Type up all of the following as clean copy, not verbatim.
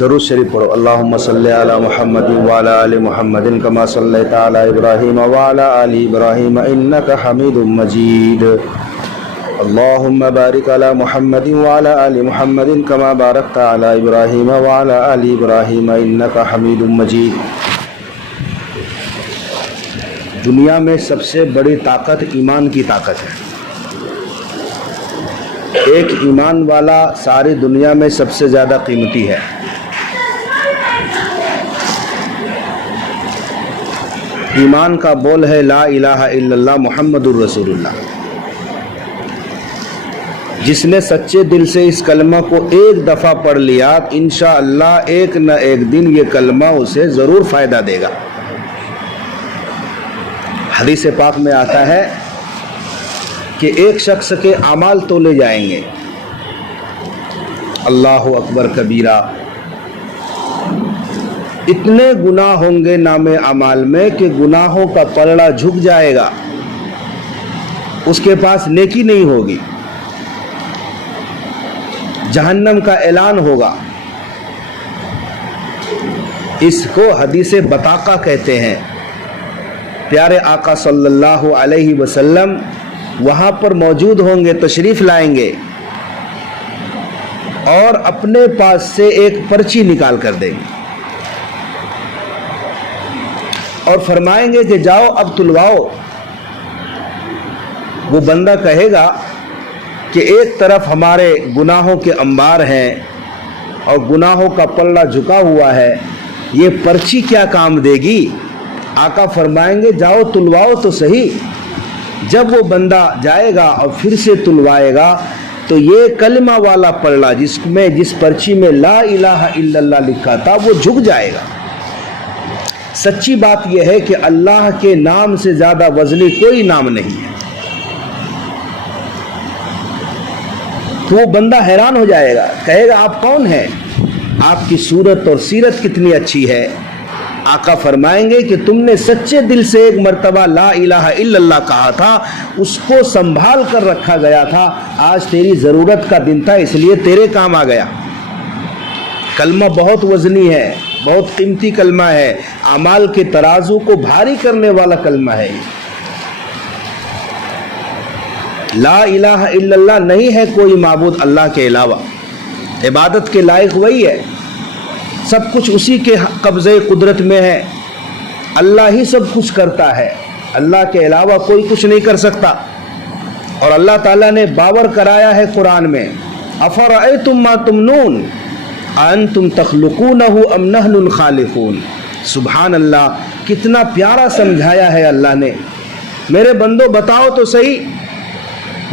درود شریف پڑھو. اللہم صلی علی محمد وعلی آل محمد کما صلیت علی ابراہیم وعلی آل ابراہیم انک حمید مجید. اللہم بارک علی محمد وعلی آل محمد کما بارکت علی ابراہیم وعلی آل ابراہیم انک حمید مجید. دنیا میں سب سے بڑی طاقت ایمان کی طاقت ہے. ایک ایمان والا ساری دنیا میں سب سے زیادہ قیمتی ہے. ایمان کا بول ہے لا الہ الا اللہ محمد الرسول اللہ. جس نے سچے دل سے اس کلمہ کو ایک دفعہ پڑھ لیا انشاءاللہ ایک نہ ایک دن یہ کلمہ اسے ضرور فائدہ دے گا. حدیث پاک میں آتا ہے کہ ایک شخص کے اعمال تولے جائیں گے. اللہ اکبر کبیرہ. اتنے گناہ ہوں گے نام اعمال میں کہ گناہوں کا پلڑا جھک جائے گا. اس کے پاس نیکی نہیں ہوگی. جہنم کا اعلان ہوگا. اس کو حدیث بطاقہ کہتے ہیں. پیارے آقا صلی اللہ علیہ وسلم وہاں پر موجود ہوں گے, تشریف لائیں گے اور اپنے پاس سے ایک پرچی نکال کر دیں گے اور فرمائیں گے کہ جاؤ اب تلواؤ. وہ بندہ کہے گا کہ ایک طرف ہمارے گناہوں کے انبار ہیں اور گناہوں کا پلڑا جھکا ہوا ہے, یہ پرچی کیا کام دے گی؟ آقا فرمائیں گے جاؤ تلواؤ تو صحیح. جب وہ بندہ جائے گا اور پھر سے تلوائے گا تو یہ کلمہ والا پلڑا جس پرچی میں لا الہ الا اللہ لکھا تھا وہ جھک جائے گا. سچی بات یہ ہے کہ اللہ کے نام سے زیادہ وزنی کوئی نام نہیں ہے. تو وہ بندہ حیران ہو جائے گا, کہے گا آپ کون ہیں؟ آپ کی صورت اور سیرت کتنی اچھی ہے. آقا فرمائیں گے کہ تم نے سچے دل سے ایک مرتبہ لا الہ الا اللہ کہا تھا, اس کو سنبھال کر رکھا گیا تھا. آج تیری ضرورت کا دن تھا اس لیے تیرے کام آ گیا. کلمہ بہت وزنی ہے, بہت قیمتی کلمہ ہے. اعمال کے ترازو کو بھاری کرنے والا کلمہ ہے. لا الہ الا اللہ نہیں ہے کوئی معبود اللہ کے علاوہ. عبادت کے لائق وہی ہے. سب کچھ اسی کے قبضے قدرت میں ہے. اللہ ہی سب کچھ کرتا ہے. اللہ کے علاوہ کوئی کچھ نہیں کر سکتا. اور اللہ تعالیٰ نے باور کرایا ہے قرآن میں, افرأیتم ما تمنون انتم تخلقونہ ام نحن الخالقون. سبحان اللہ, کتنا پیارا سمجھایا ہے اللہ نے. میرے بندو بتاؤ تو صحیح,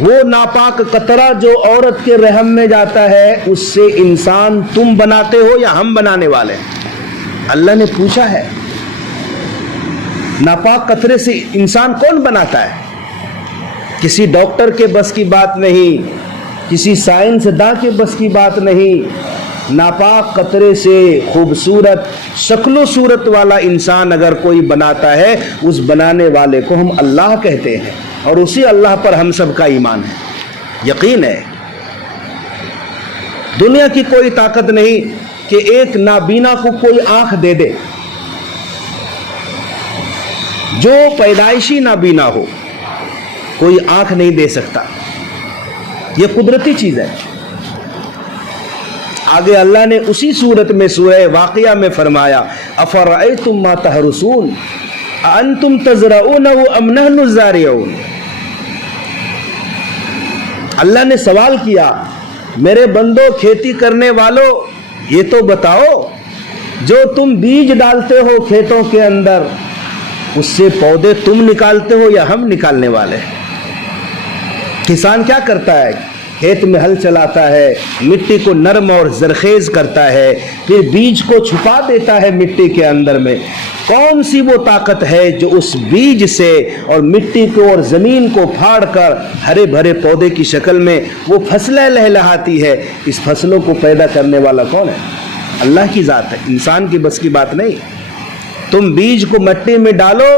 وہ ناپاک قطرہ جو عورت کے رحم میں جاتا ہے اس سے انسان تم بناتے ہو یا ہم بنانے والے ہیں؟ اللہ نے پوچھا ہے. ناپاک قطرے سے انسان کون بناتا ہے؟ کسی ڈاکٹر کے بس کی بات نہیں, کسی سائنسداں کے بس کی بات نہیں. ناپاک قطرے سے خوبصورت شکل و صورت والا انسان اگر کوئی بناتا ہے اس بنانے والے کو ہم اللہ کہتے ہیں, اور اسی اللہ پر ہم سب کا ایمان ہے, یقین ہے. دنیا کی کوئی طاقت نہیں کہ ایک نابینا کو کوئی آنکھ دے دے. جو پیدائشی نابینا ہو کوئی آنکھ نہیں دے سکتا. یہ قدرتی چیز ہے. آگے اللہ نے اسی صورت میں سورہ واقعہ میں فرمایا افرأیتم ما تحرثون انتم تزرعونہ ام نحن الزارعون. اللہ نے سوال کیا, میرے بندو کھیتی کرنے والوں یہ تو بتاؤ جو تم بیج ڈالتے ہو کھیتوں کے اندر اس سے پودے تم نکالتے ہو یا ہم نکالنے والے ہیں؟ کسان کیا کرتا ہے؟ کھیت میں ہل چلاتا ہے, مٹی کو نرم اور زرخیز کرتا ہے, پھر بیج کو چھپا دیتا ہے مٹی کے اندر میں. کون سی وہ طاقت ہے جو اس بیج سے اور مٹی کو اور زمین کو پھاڑ کر ہرے بھرے پودے کی شکل میں وہ فصلیں لہلہاتی ہے؟ اس فصلوں کو پیدا کرنے والا کون ہے؟ اللہ کی ذات ہے, انسان کی بس کی بات نہیں. تم بیج کو مٹی میں ڈالو,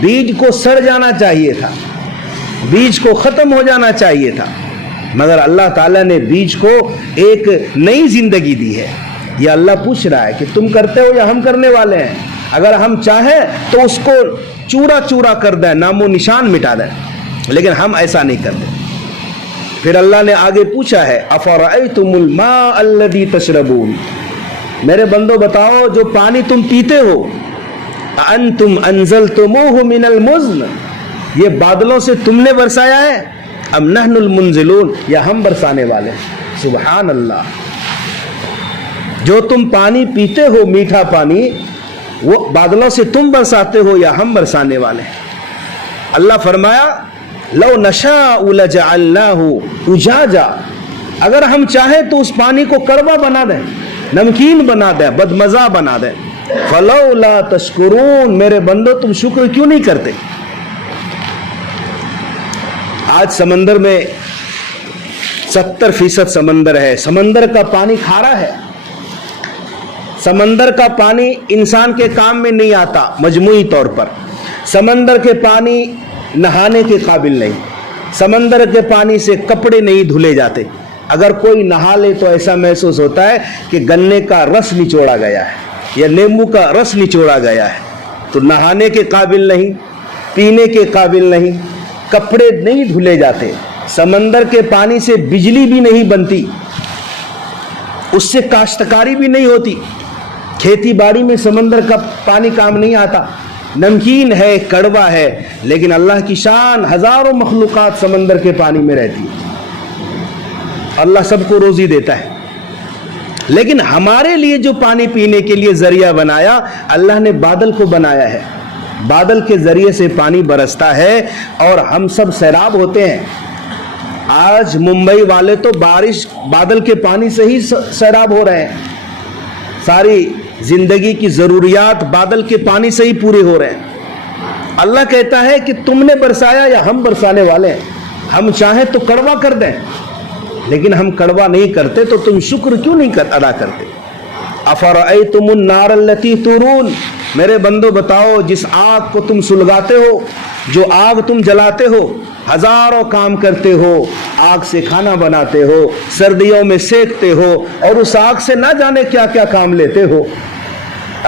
بیج کو سڑ جانا چاہیے تھا, بیج کو ختم ہو جانا چاہیے تھا, مگر اللہ تعالیٰ نے بیج کو ایک نئی زندگی دی ہے. یہ اللہ پوچھ رہا ہے کہ تم کرتے ہو یا ہم کرنے والے ہیں؟ اگر ہم چاہیں تو اس کو چورا چورا کر دیں، نام و نشان مٹا دیں، لیکن ہم ایسا نہیں کرتے۔ پھر اللہ نے آگے پوچھا ہے افرأیتم الماء الذی تشربون، میرے بندو بتاؤ جو پانی تم پیتے ہو، انتم انزلتموہ من المزن، یہ بادلوں سے تم نے برسایا ہے، ام نحن المنزلون، یا ہم برسانے والے ہیں؟ سبحان اللہ، جو تم پانی پیتے ہو میٹھا پانی، وہ بادلوں سے تم برساتے ہو یا ہم برسانے والے ہیں؟ اللہ فرمایا لو نشاء لجعلناہ اجاجا، اگر ہم چاہیں تو اس پانی کو کڑوا بنا دیں، نمکین بنا دیں، بدمزہ بنا دیں۔ فلولا تشکرون، میرے بندو تم شکر کیوں نہیں کرتے؟ آج سمندر میں 70% سمندر ہے، سمندر کا پانی کھارا ہے، سمندر کا پانی انسان کے کام میں نہیں آتا مجموعی طور پر، سمندر کے پانی نہانے کے قابل نہیں، سمندر کے پانی سے کپڑے نہیں دھلے جاتے، اگر کوئی نہا لے تو ایسا محسوس ہوتا ہے کہ گنے کا رس نچوڑا گیا ہے یا لیمو کا رس نچوڑا گیا ہے، تو نہانے کے قابل نہیں، پینے کے قابل نہیں، کپڑے نہیں دھلے جاتے۔ سمندر کے پانی سے بجلی بھی نہیں بنتی، اس سے کاشتکاری بھی نہیں ہوتی، کھیتی باڑی میں سمندر کا پانی کام نہیں آتا، نمکین ہے، کڑوا ہے، لیکن اللہ کی شان، ہزاروں مخلوقات سمندر کے پانی میں رہتی ہے، اللہ سب کو روزی دیتا ہے، لیکن ہمارے لیے جو پانی پینے کے لیے ذریعہ بنایا، اللہ نے بادل کو بنایا ہے، بادل کے ذریعے سے پانی برستا ہے اور ہم سب سیراب ہوتے ہیں۔ آج ممبئی والے تو بارش بادل کے پانی سے ہی سیراب ہو رہے ہیں، ساری زندگی کی ضروریات بادل کے پانی سے ہی پورے ہو رہے ہیں۔ اللہ کہتا ہے کہ تم نے برسایا یا ہم برسانے والے ہیں؟ ہم چاہیں تو کڑوا کر دیں، لیکن ہم کڑوا نہیں کرتے، تو تم شکر کیوں نہیں ادا کرتے؟ افرأیتم النار التی تورون، میرے بندو بتاؤ جس آگ کو تم سلگاتے ہو، جو آگ تم جلاتے ہو، ہزاروں کام کرتے ہو، آگ سے کھانا بناتے ہو، سردیوں میں سیکتے ہو، اور اس آگ سے نہ جانے کیا کیا کام لیتے ہو۔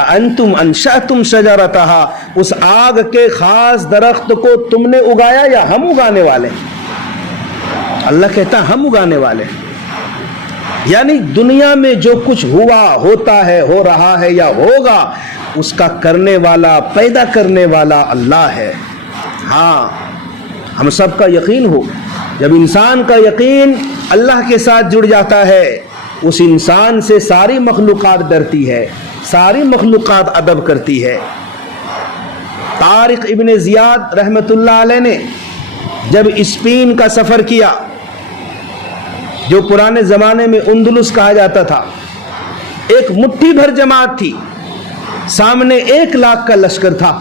انتم انشأتم شجرتہا، اس آگ کے خاص درخت کو تم نے اگایا یا ہم اگانے والے؟ اللہ کہتا ہے ہم اگانے والے، یعنی دنیا میں جو کچھ ہوا، ہوتا ہے، ہو رہا ہے یا ہوگا، اس کا کرنے والا، پیدا کرنے والا اللہ ہے۔ ہاں، ہم سب کا یقین ہو، جب انسان کا یقین اللہ کے ساتھ جڑ جاتا ہے، اس انسان سے ساری مخلوقات ڈرتی ہے، ساری مخلوقات ادب کرتی ہے۔ طارق ابن زیاد رحمت اللہ علیہ نے جب اسپین کا سفر کیا، جو پرانے زمانے میں اندلس کہا جاتا تھا، ایک مٹھی بھر جماعت تھی، سامنے 1 لاکھ کا لشکر تھا،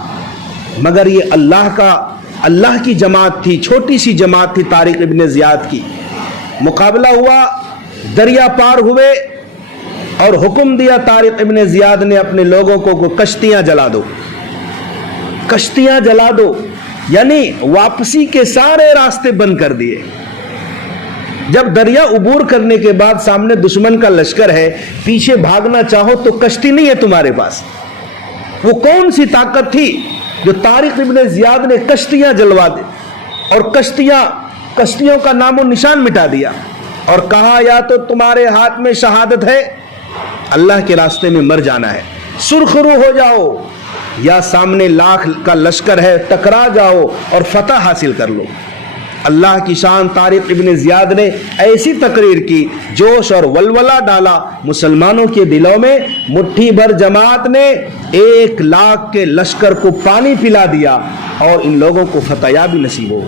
مگر یہ اللہ کی جماعت تھی، چھوٹی سی جماعت تھی طارق ابن زیاد کی۔ مقابلہ ہوا، دریا پار ہوئے، اور حکم دیا طارق ابن زیاد نے اپنے لوگوں کو کشتیاں جلا دو، کشتیاں جلا دو، یعنی واپسی کے سارے راستے بند کر دیے۔ جب دریا عبور کرنے کے بعد سامنے دشمن کا لشکر ہے، پیچھے بھاگنا چاہو تو کشتی نہیں ہے تمہارے پاس۔ وہ کون سی طاقت تھی جو طارق ابن زیاد نے کشتیاں جلوا دی اور کشتیوں کا نام و نشان مٹا دیا، اور کہا یا تو تمہارے ہاتھ میں شہادت ہے، اللہ کے راستے میں مر جانا ہے، سرخرو ہو جاؤ، یا سامنے لاکھ کا لشکر ہے، ٹکرا جاؤ اور فتح حاصل کر لو۔ اللہ کی شان، طارق ابن زیاد نے ایسی تقریر کی، جوش اور ولولہ ڈالا مسلمانوں کے دلوں میں، مٹھی بھر جماعت نے 1 لاکھ کے لشکر کو پانی پلا دیا، اور ان لوگوں کو فتح یابی نصیب ہو۔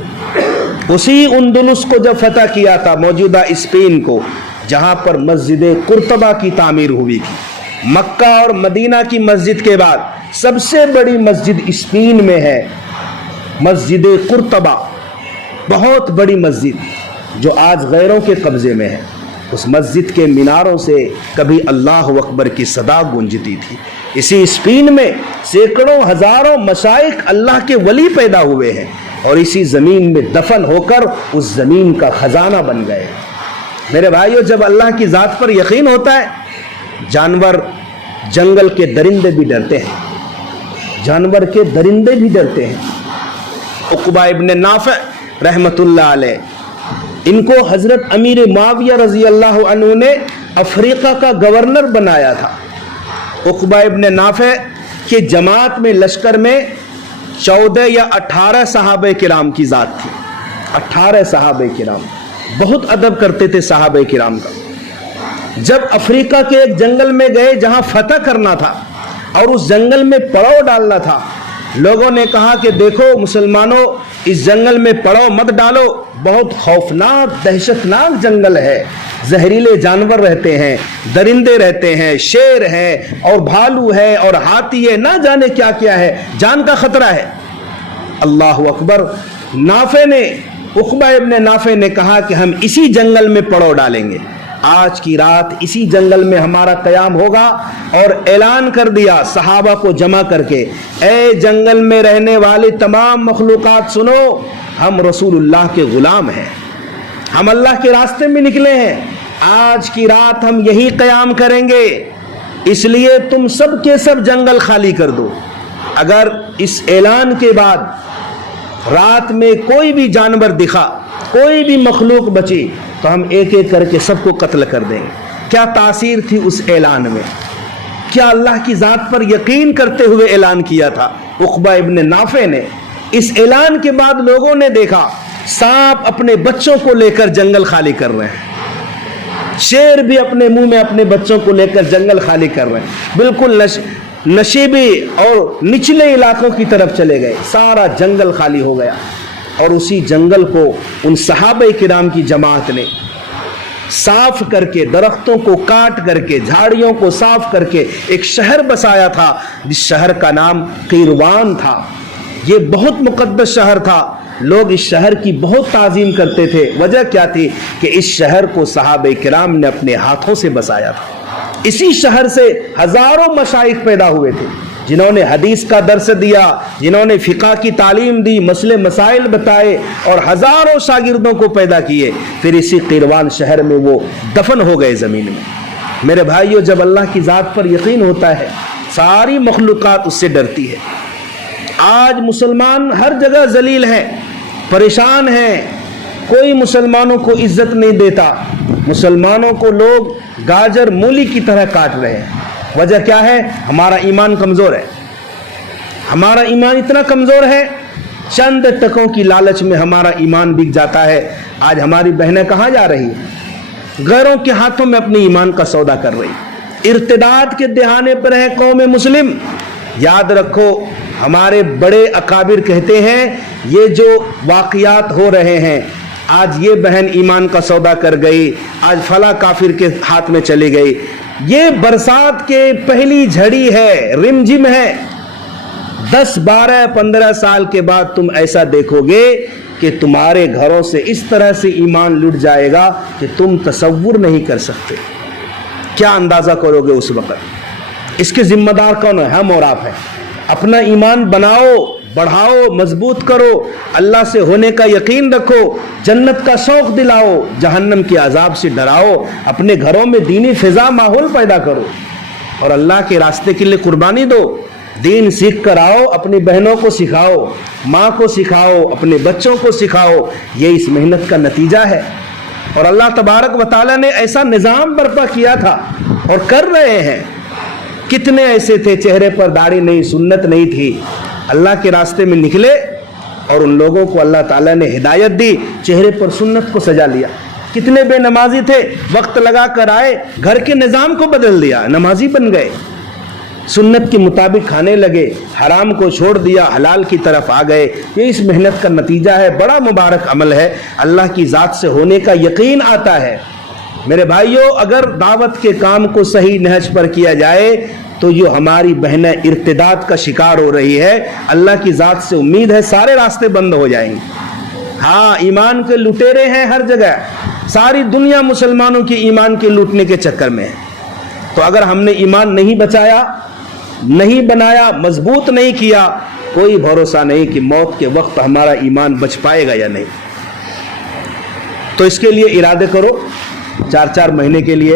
اسی اندلس کو جب فتح کیا تھا، موجودہ اسپین کو، جہاں پر مسجد قرطبہ کی تعمیر ہوئی تھی، مکہ اور مدینہ کی مسجد کے بعد سب سے بڑی مسجد اسپین میں ہے مسجد قرطبہ، بہت بڑی مسجد جو آج غیروں کے قبضے میں ہے۔ اس مسجد کے میناروں سے کبھی اللہ اکبر کی صدا گونجتی تھی۔ اسی اسپین میں سینکڑوں ہزاروں مشائخ اللہ کے ولی پیدا ہوئے ہیں، اور اسی زمین میں دفن ہو کر اس زمین کا خزانہ بن گئے۔ میرے بھائیو، جب اللہ کی ذات پر یقین ہوتا ہے جانور جنگل کے درندے بھی ڈرتے ہیں، جانور کے درندے بھی ڈرتے ہیں۔ عقبہ ابن نافع رحمت اللہ علیہ، ان کو حضرت امیر معاویہ رضی اللہ عنہ نے افریقہ کا گورنر بنایا تھا۔ عقبہ ابن نافع کے جماعت میں، لشکر میں 14 یا 18 صحابہ کرام کی ذات تھی۔ 18 صحابہ کرام، بہت ادب کرتے تھے صحابہ کرام کا۔ جب افریقہ کے ایک جنگل میں گئے جہاں فتح کرنا تھا اور اس جنگل میں پڑاؤ ڈالنا تھا، لوگوں نے کہا کہ دیکھو مسلمانوں، اس جنگل میں پڑاؤ مت ڈالو، بہت خوفناک دہشتناک جنگل ہے، زہریلے جانور رہتے ہیں، درندے رہتے ہیں، شیر ہے اور بھالو ہے اور ہاتھی ہے، نہ جانے کیا کیا ہے، جان کا خطرہ ہے۔ اللہ اکبر۔ نافع نے، عقبہ ابن نافع نے کہا کہ ہم اسی جنگل میں پڑاؤ ڈالیں گے، آج کی رات اسی جنگل میں ہمارا قیام ہوگا، اور اعلان کر دیا صحابہ کو جمع کر کے، اے جنگل میں رہنے والے تمام مخلوقات سنو، ہم رسول اللہ کے غلام ہیں، ہم اللہ کے راستے میں نکلے ہیں، آج کی رات ہم یہی قیام کریں گے، اس لیے تم سب کے سب جنگل خالی کر دو۔ اگر اس اعلان کے بعد رات میں کوئی بھی جانور دکھا، کوئی بھی مخلوق بچی، تو ہم ایک ایک کر کے سب کو قتل کر دیں گے۔ کیا تاثیر تھی اس اعلان میں، کیا اللہ کی ذات پر یقین کرتے ہوئے اعلان کیا تھا عقبہ ابن نافع نے۔ اس اعلان کے بعد لوگوں نے دیکھا سانپ اپنے بچوں کو لے کر جنگل خالی کر رہے ہیں، شیر بھی اپنے منہ میں اپنے بچوں کو لے کر جنگل خالی کر رہے ہیں، بالکل نشیبی اور نچلے علاقوں کی طرف چلے گئے، سارا جنگل خالی ہو گیا۔ اور اسی جنگل کو ان صحابہ کرام کی جماعت نے صاف کر کے، درختوں کو کاٹ کر کے، جھاڑیوں کو صاف کر کے ایک شہر بسایا تھا، جس شہر کا نام قیروان تھا۔ یہ بہت مقدس شہر تھا، لوگ اس شہر کی بہت تعظیم کرتے تھے۔ وجہ کیا تھی کہ اس شہر کو صحابہ کرام نے اپنے ہاتھوں سے بسایا تھا۔ اسی شہر سے ہزاروں مشائخ پیدا ہوئے تھے، جنہوں نے حدیث کا درس دیا، جنہوں نے فقہ کی تعلیم دی، مسئلے مسائل بتائے اور ہزاروں شاگردوں کو پیدا کیے، پھر اسی قیروان شہر میں وہ دفن ہو گئے زمین میں۔ میرے بھائیوں، جب اللہ کی ذات پر یقین ہوتا ہے، ساری مخلوقات اس سے ڈرتی ہے۔ آج مسلمان ہر جگہ ذلیل ہیں، پریشان ہیں، کوئی مسلمانوں کو عزت نہیں دیتا، مسلمانوں کو لوگ گاجر مولی کی طرح کاٹ رہے ہیں۔ وجہ کیا ہے؟ ہمارا ایمان کمزور ہے، ہمارا ایمان اتنا کمزور ہے، چند ٹکوں کی لالچ میں ہمارا ایمان بک جاتا ہے۔ آج ہماری بہنیں کہاں جا رہی ہیں؟ غیروں کے ہاتھوں میں اپنے ایمان کا سودا کر رہی، ارتداد کے دہانے پر ہے قوم مسلم۔ یاد رکھو، ہمارے بڑے اکابر کہتے ہیں یہ جو واقعات ہو رہے ہیں، آج یہ بہن ایمان کا سودا کر گئی، آج فلاں کافر کے ہاتھ میں چلی گئی، یہ برسات کے پہلی جھڑی ہے، رم جم ہے۔ 10 12 15 سال کے بعد تم ایسا دیکھو گے کہ تمہارے گھروں سے اس طرح سے ایمان لٹ جائے گا کہ تم تصور نہیں کر سکتے۔ کیا اندازہ کرو گے اس وقت؟ اس کے ذمہ دار کون ہے؟ ہم اور آپ ہیں۔ اپنا ایمان بناؤ، بڑھاؤ، مضبوط کرو، اللہ سے ہونے کا یقین رکھو، جنت کا شوق دلاؤ، جہنم کے عذاب سے ڈراؤ، اپنے گھروں میں دینی فضا ماحول پیدا کرو اور اللہ کے راستے کے لیے قربانی دو۔ دین سیکھ کر آؤ، اپنی بہنوں کو سکھاؤ، ماں کو سکھاؤ، اپنے بچوں کو سکھاؤ، یہ اس محنت کا نتیجہ ہے۔ اور اللہ تبارک و تعالیٰ نے ایسا نظام برپا کیا تھا اور کر رہے ہیں۔ کتنے ایسے تھے چہرے پر داڑھی نہیں، سنت نہیں تھی، اللہ کے راستے میں نکلے اور ان لوگوں کو اللہ تعالیٰ نے ہدایت دی، چہرے پر سنت کو سجا لیا۔ کتنے بے نمازی تھے، وقت لگا کر آئے، گھر کے نظام کو بدل دیا، نمازی بن گئے، سنت کے مطابق کھانے لگے، حرام کو چھوڑ دیا، حلال کی طرف آ گئے۔ یہ اس محنت کا نتیجہ ہے، بڑا مبارک عمل ہے، اللہ کی ذات سے ہونے کا یقین آتا ہے۔ میرے بھائیوں، اگر دعوت کے کام کو صحیح نہج پر کیا جائے تو جو ہماری بہنیں ارتداد کا شکار ہو رہی ہے، اللہ کی ذات سے امید ہے سارے راستے بند ہو جائیں گے۔ ہاں، ایمان کے لٹیرے ہیں ہر جگہ، ساری دنیا مسلمانوں کے ایمان کے لوٹنے کے چکر میں ہے۔ تو اگر ہم نے ایمان نہیں بچایا، نہیں بنایا، مضبوط نہیں کیا، کوئی بھروسہ نہیں کہ موت کے وقت ہمارا ایمان بچ پائے گا یا نہیں۔ تو اس کے لیے ارادے کرو 4 مہینے کے لیے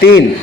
3।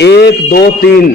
1, 2, 3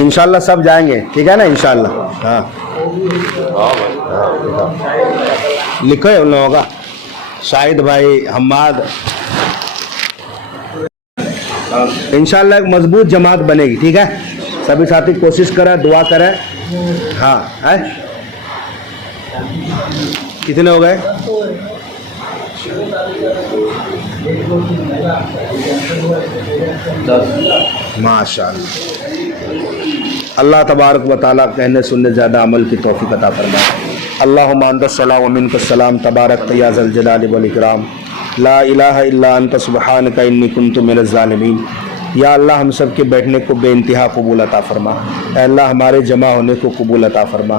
انشاءاللہ سب جائیں گے, ٹھیک ہے نا انشاءاللہ. ہاں ہاں بھائی, لکھو ہے ان لوگوں کا, شاہد بھائی, حماد. انشاءاللہ ایک مضبوط جماعت بنے گی, ٹھیک ہے. سبھی ساتھی کوشش کریں, دعا کریں. ہاں کتنے ہو گئے؟ ماشاء اللہ. اللہ تبارک و تعالیٰ کہنے سننے زیادہ عمل کی توفیق عطا فرمائے. اللہم انت السلام و منک السلام, تبارک یا ذا الجلال والاکرام, لا الہ الا انت سبحانک انی کنت من الظالمین. یا اللہ ہم سب کے بیٹھنے کو بے انتہا قبول عطا فرما. اے اللہ ہمارے جمع ہونے کو قبول عطا فرما.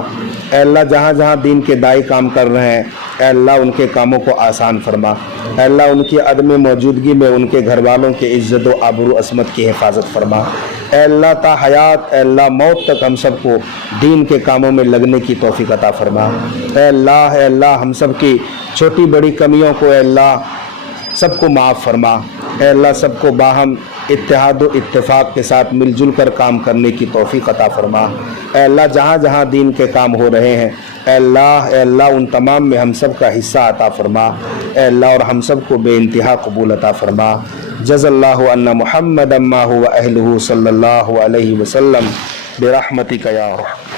اے اللہ جہاں جہاں دین کے داعی کام کر رہے ہیں, اے اللہ ان کے کاموں کو آسان فرما. اے اللہ ان کی عدم موجودگی میں ان کے گھر والوں کے عزت و آبرو عصمت کی حفاظت فرما. اے اللہ تا حیات, اے اللہ موت تک ہم سب کو دین کے کاموں میں لگنے کی توفیق عطا فرما. اے اللہ ہم سب کی چھوٹی بڑی کمیوں کو اے اللہ سب کو معاف فرما. اے اللہ سب کو باہم اتحاد و اتفاق کے ساتھ مل جل کر کام کرنے کی توفیق عطا فرما. اے اللہ جہاں جہاں دین کے کام ہو رہے ہیں, اے اللہ ان تمام میں ہم سب کا حصہ عطا فرما. اے اللہ اور ہم سب کو بے انتہا قبول عطا فرما. جزا اللہ عنا محمد ما هو اہلہ صلی اللہ علیہ وسلم برحمتک یا رحمت.